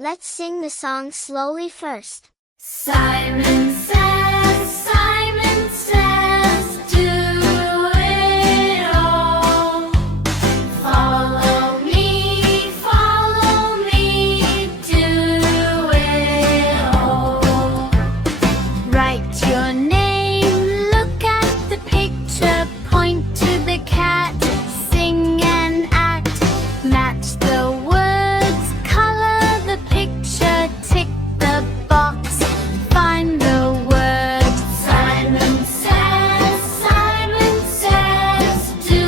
Let's sing the song slowly first. Simon says, do it all. Follow me, do it all. Write your name, look at the picture, point to the cat, sing and act, match the words, color the picture, tick the box, find the word. Simon says, do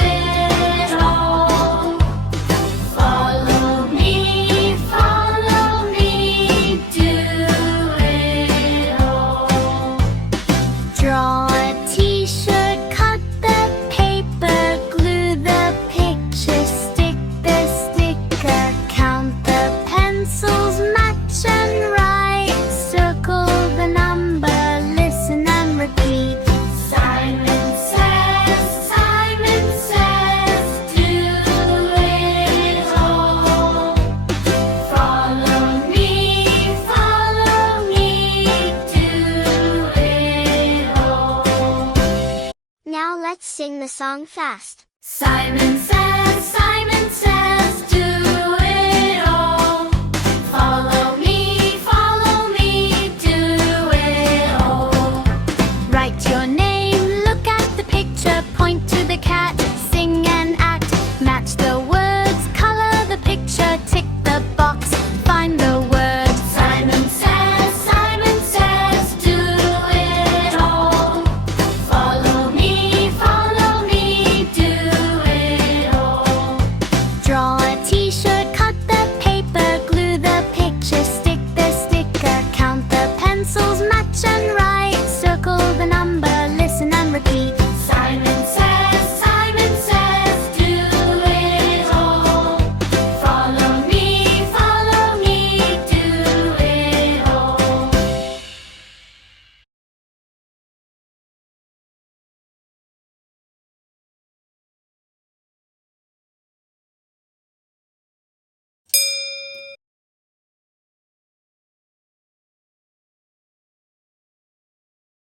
it all. Follow me, do it all. Draw a t-shirt, cut the paper, glue the picture, stick the sticker, count the pencils, match and write, circle the number, listen and repeat. Simon says, do it all. Follow me, do it all. Now let's sing the song fast. Simon says,